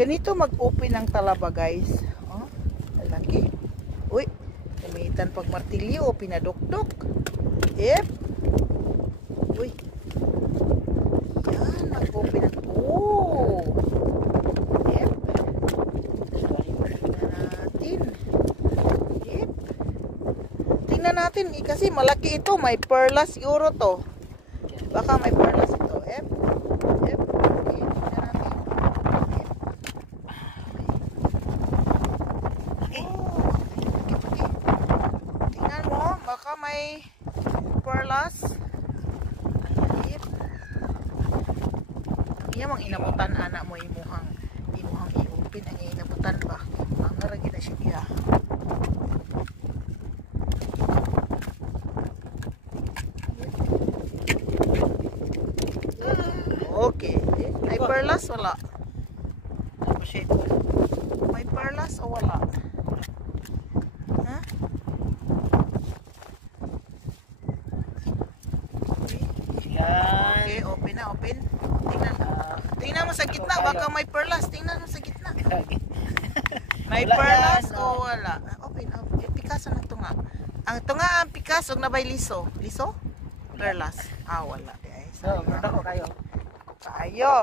Ganito mag-open ng talaba, guys. Oh, lalaki. Uy, gamitan pag martilyo o pinadukdok. Yep. Uy. Yan, mag-open ng... Oh. Yep. Tingnan natin. Yep. Tingnan natin, kasi malaki ito. May perlas siguro to. Baka may perlas ito. Yep. Yep. Okay, tingnan natin. Tingnan mo, baka may perlas. Ayan. Iya mang inabutan anak mo imuhang i-open ang inabutan ba? Ang naragi na siya diha. Okay. May perlas wala? May perlas o wala? Ha? Okay, open na, open. Tingnan. Tingnan mo sa gitna, baka may perlas. Tingnan mo sa gitna. May perlas o wala? Open, open. Picasso ng tunga. Ang tunga ang Picasso na bay liso. Liso? Perlas. Ah, wala. So, kayo. Kayo.